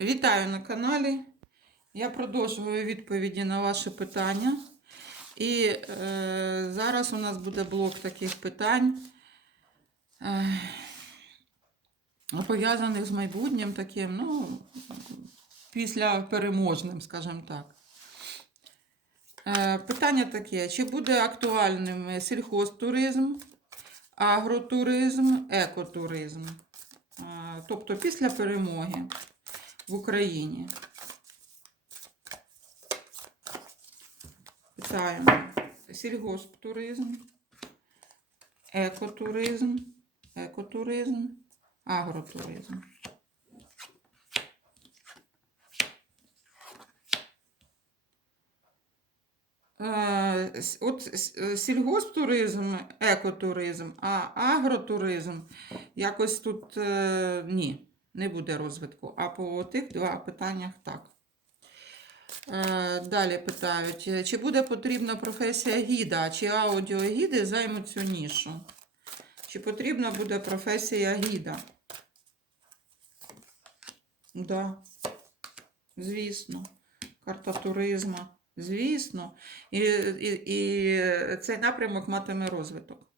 Вітаю на каналі. Я продовжую відповіді на ваші питання. І е, зараз у нас буде блок таких питань, е, пов'язаних з майбутнім таким, ну, після переможним, скажімо так. Е, питання таке: чи буде актуальним сільхозтуризм, агротуризм, екотуризм? Е, тобто після перемоги в Україні. Питаємо. Сільгосптуризм, екотуризм, екотуризм, агротуризм. Е, От е, сільгосптуризм, екотуризм, а агротуризм якось тут е, ні, не буде розвитку. А по тих два питаннях так. Е, Далі питають, чи буде потрібна професія гіда, чи аудіогіди займуть цю нішу? Чи потрібна буде професія гіда? Да. Звісно. Карта туризму. Звісно. І, і, і цей напрямок матиме розвиток.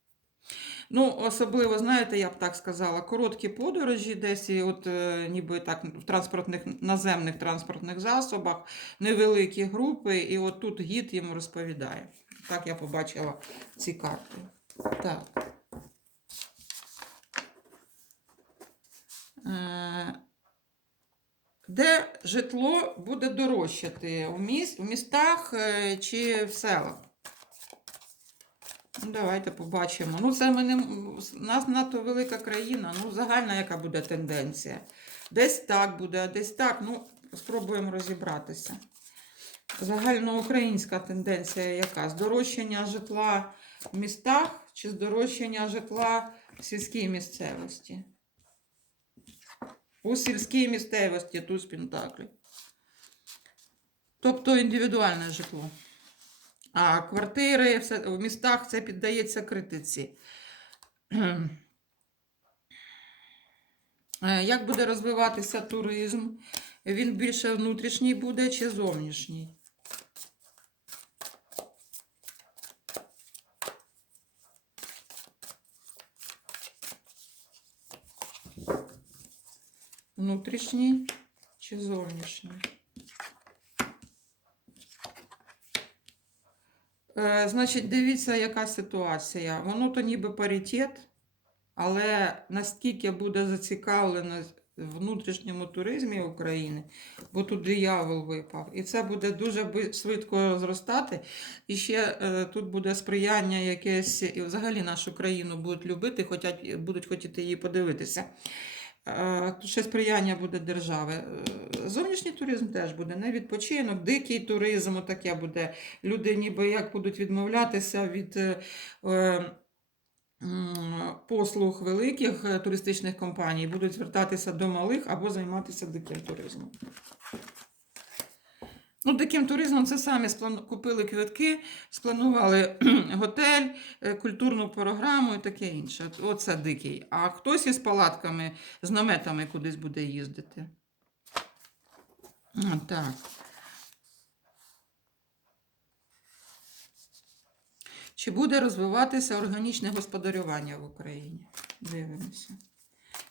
Ну, особливо, знаєте, я б так сказала, короткі подорожі, десь і от е, ніби так в транспортних наземних транспортних засобах, невеликі групи, і от тут гід їм розповідає. Так я побачила ці карти. Так. Е, Де житло буде дорожчати? У, міс... у містах е, чи в селах? Ну, давайте побачимо. Ну, це ми не... у нас надто велика країна. Ну, загальна яка буде тенденція. Десь так буде, а десь так. Ну, спробуємо розібратися. Загальноукраїнська тенденція яка? Здорожчання житла в містах чи здорожчання житла в сільській місцевості? У сільській місцевості туз Пентаклі. Тобто індивідуальне житло. А квартири все, в містах це піддається критиці. Е, Як буде розвиватися туризм? Він більше внутрішній буде чи зовнішній? Внутрішній чи зовнішній? Значить, дивіться, яка ситуація. Воно то ніби паритет, але наскільки буде зацікавлено внутрішньому туризмі України, бо тут диявол випав, і це буде дуже швидко зростати. І ще е, тут буде сприяння якесь, і взагалі нашу країну будуть любити, хотять, будуть хотіти її подивитися. Тут ще сприяння буде держави. Е, Зовнішній туризм теж буде, не відпочинок, дикий туризм, таке буде. Люди ніби як будуть відмовлятися від е, послуг великих е, туристичних компаній, будуть звертатися до малих або займатися диким туризмом. Ну, диким туризмом це самі сплану- купили квитки, спланували готель, е, культурну програму і таке інше. Оце дикий. А хтось із палатками, з наметами кудись буде їздити. Так. Чи буде розвиватися органічне господарювання в Україні? Дивимося.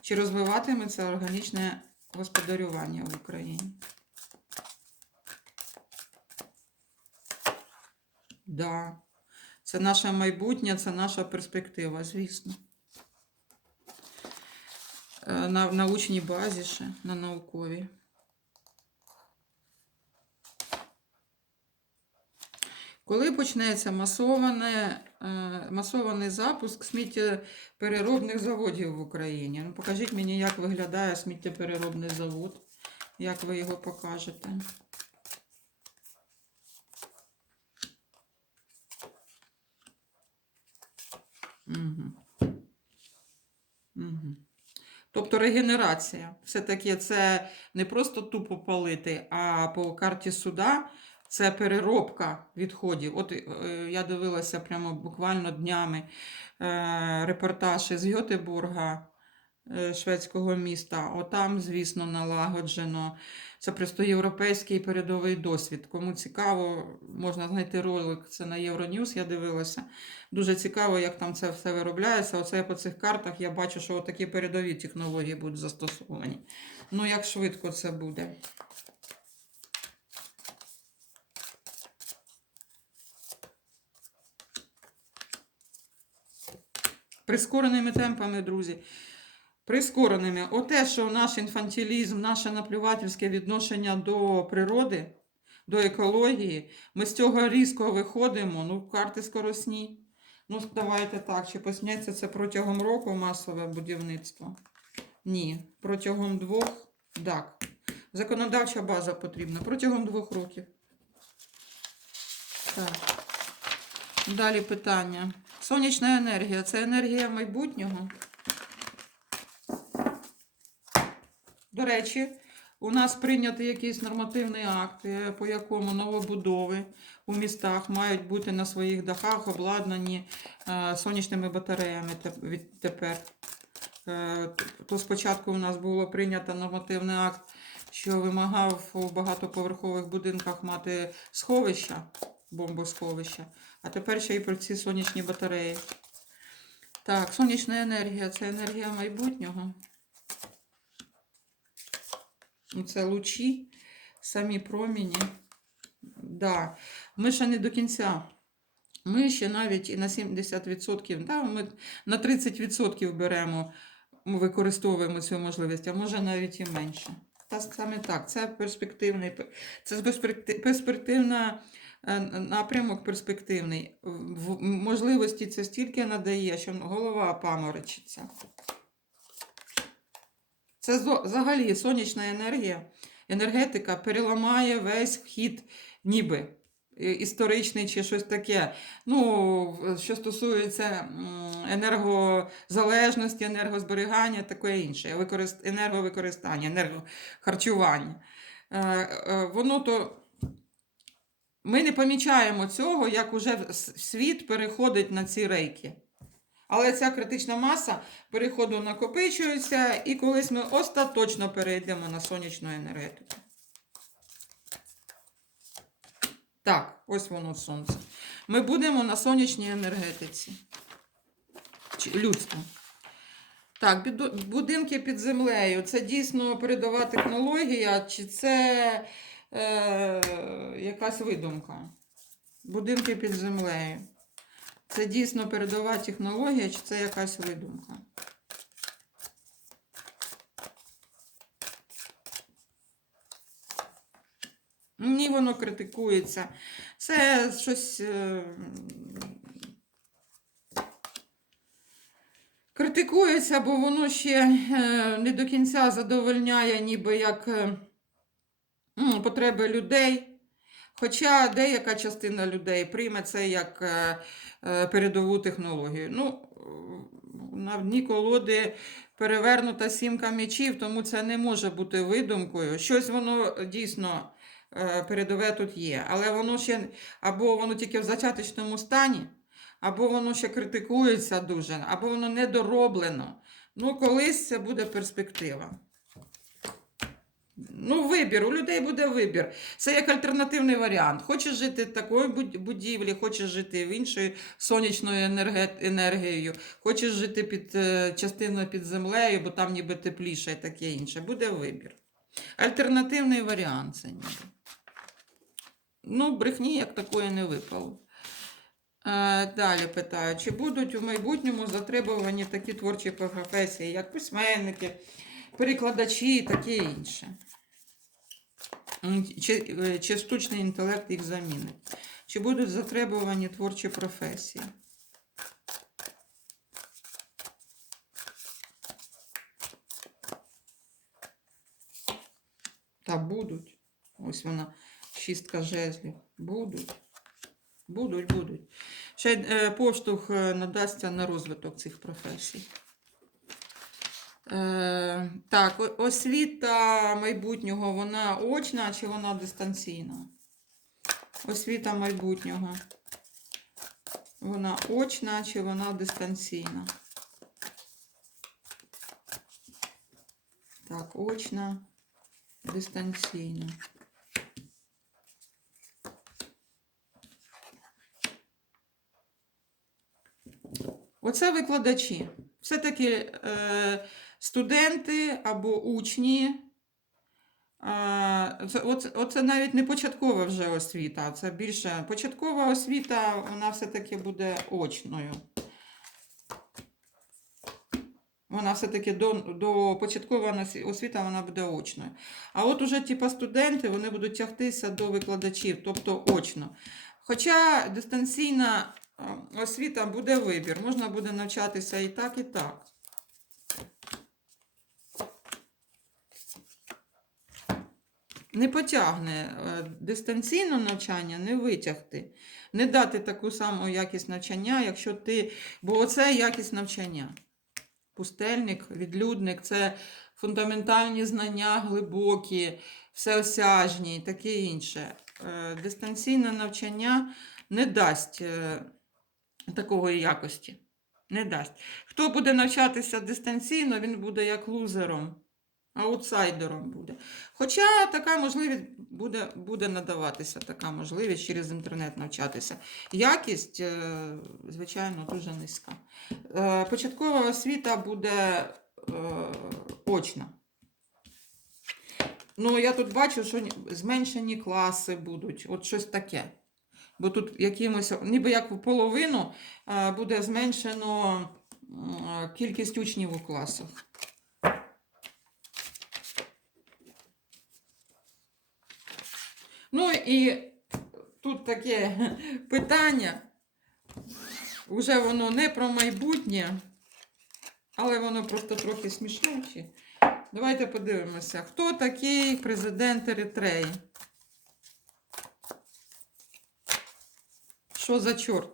Чи розвиватиметься органічне господарювання в Україні? Да. Це наше майбутнє, це наша перспектива, звісно. Е, На научній базі ще, на науковій. Коли почнеться масоване, е, масований запуск сміттєпереробних заводів в Україні? Ну, покажіть мені, як виглядає сміттєпереробний завод. Як ви його покажете? Угу. Угу. Тобто регенерація. Все-таки це не просто тупо палити, а по карті суда це переробка відходів. От е, я дивилася прямо буквально днями е, репортаж із Гьотебурга. Е, шведського міста. Отам, звісно, налагоджено. Це просто європейський передовий досвід. Кому цікаво, можна знайти ролик. Це на Euronews, я дивилася. Дуже цікаво, як там це все виробляється. Оце по цих картах я бачу, що такі передові технології будуть застосовані. Ну, як швидко це буде. Прискореними темпами, друзі. Прискореними. Оте, що наш інфантилізм, наше наплювательське відношення до природи, до екології, ми з цього різко виходимо. Ну, карти скоросні. Ну, давайте так, чи почнеться це протягом року масове будівництво? Ні. Протягом двох так. Законодавча база потрібна протягом двох років. Так. Далі питання. Сонячна енергія це енергія майбутнього. До речі, у нас прийнятий якийсь нормативний акт, е, по якому новобудови у містах мають бути на своїх дахах обладнані е, сонячними батареями теп- відтепер. Е, То спочатку у нас було прийнято нормативний акт, що вимагав у багатоповерхових будинках мати сховища, бомбосховища, а тепер ще й про ці сонячні батареї. Так, сонячна енергія це енергія майбутнього. Ну, Це лучі, самі проміні. Да. Ми ще не до кінця. Ми ще навіть і на 70%, да, ми на 30% беремо, ми використовуємо цю можливість, а може навіть і менше. Та саме так, це перспективний, це перспективна е, напрямок перспективний. В- Можливості це стільки надає, що голова паморочиться. Це взагалі сонячна енергія, енергетика переламає весь хід, ніби е, історичний чи щось таке. Ну, що стосується енергозалежності, енергозберігання, таке інше, енерговикористання, енергохарчування. Е, е, Воно то. Ми не помічаємо цього, як уже світ переходить на ці рейки. Але ця критична маса переходу накопичується, і колись ми остаточно перейдемо на сонячну енергетику. Так, ось воно сонце. Ми будемо на сонячній енергетиці. Людство. Так, будинки під землею. Це дійсно передова технологія, чи це е, якась видумка? Будинки під землею. Це дійсно передова технологія, чи це якась видумка? Ні, воно критикується. Це щось. е, Критикується, бо воно ще е, не до кінця задовольняє ніби як е, потреби людей. Хоча деяка частина людей прийме це як е, е, передову технологію. Ну, на дні колоди перевернута сімка мечів, тому це не може бути видумкою. Щось воно дійсно е, передове тут є, але воно ще або воно тільки в зачаточному стані, або воно ще критикується дуже, або воно недороблено. Ну, колись це буде перспектива. Ну, вибір, у людей буде вибір. Це як альтернативний варіант. Хочеш жити в такої будівлі, хочеш жити в іншої сонячною енергією, хочеш жити під е, частиною під землею, бо там ніби тепліше і таке інше. Буде вибір. Альтернативний варіант це ніби. Ну, брехні як такої не випало. Е, Далі питаю, чи будуть у майбутньому затребувані такі творчі професії, як письменники, перекладачі і таке інше? Чи, е, чи штучний інтелект їх замінить? Чи будуть затребувані творчі професії? Та будуть. Ось вона, шістка жезлів. Будуть. Будуть, будуть. Ще е, поштовх е, надасться на розвиток цих професій. Е, так, освіта майбутнього, вона очна чи вона дистанційна? Освіта майбутнього. Вона очна чи вона дистанційна? Так, очна, дистанційна. Оце викладачі. Все-таки е, студенти або учні. Це, оце, навіть не початкова вже освіта, це більше початкова освіта, вона все-таки буде очною. Вона все-таки до, до початкова освіта вона буде очною. А от уже типа студенти вони будуть тягтися до викладачів, тобто очно. Хоча дистанційна освіта буде вибір, можна буде навчатися і так, і так. Не потягне е, дистанційне навчання, не витягти, не дати таку саму якість навчання, якщо ти. Бо оце якість навчання. Пустельник, відлюдник це фундаментальні знання, глибокі, всеосяжні і таке інше. Е, Дистанційне навчання не дасть е, такої якості. Не дасть. Хто буде навчатися дистанційно, він буде як лузером, аутсайдером буде. Хоча така можливість буде, буде надаватися, така можливість через інтернет навчатися. Якість, е, звичайно, дуже низька. Е, Початкова освіта буде е, очна. Ну, я тут бачу, що зменшені класи будуть, от щось таке. Бо тут якимось, ніби як в половину буде зменшено кількість учнів у класах. Ну і тут таке питання. Уже воно не про майбутнє, але воно просто трохи смішнюче. Давайте подивимося, хто такий президент Еритреї? Що за чорт?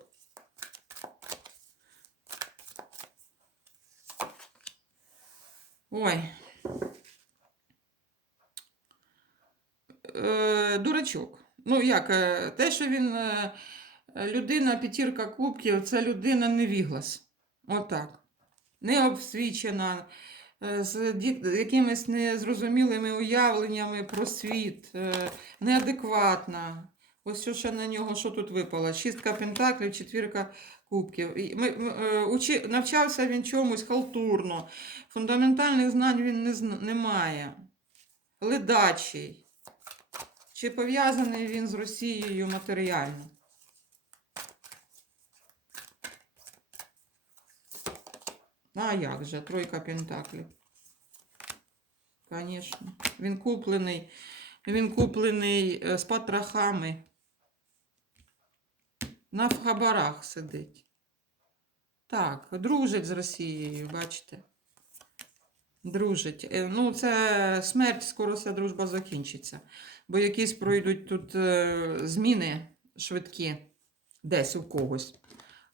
Ой. Е, дурачок. Ну, як, е, те, що він е, людина п'ятірка кубків, це людина невіглас. Отак. Необсвічена, е, з якимись незрозумілими уявленнями про світ, е, неадекватна. Ось що ще на нього, що тут випало? Шістка пентаклів, четвірка кубків. Ми, ми, е, учи, навчався він чомусь халтурно. Фундаментальних знань він не, не має. Ледачий. Чи пов'язаний він з Росією матеріально? А як же, тройка пентаклів. Звісно. Він куплений. Він куплений е, з патрахами. На хабарах сидить. Так, дружить з Росією, бачите. Дружить. Е, Ну, це смерть, скоро ця дружба закінчиться. Бо якісь пройдуть тут е, зміни швидкі десь у когось.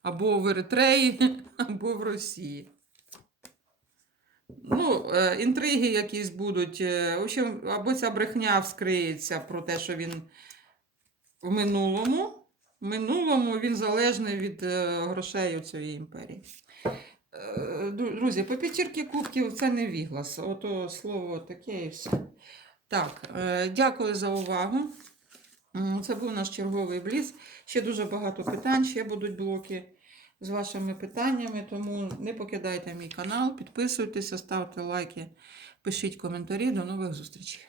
Або в Еритреї, або в Росії. Ну, е, інтриги якісь будуть. В общем, або ця брехня вскриється про те, що він в минулому. В минулому він залежний від грошей у цієї імперії. Е, дру- Друзі, по п'ятірки кубків це не віглас. Ото слово таке і все. Так, е, дякую за увагу. Це був наш черговий бліз. Ще дуже багато питань, ще будуть блоки з вашими питаннями. Тому не покидайте мій канал, підписуйтеся, ставте лайки, пишіть коментарі. До нових зустрічей.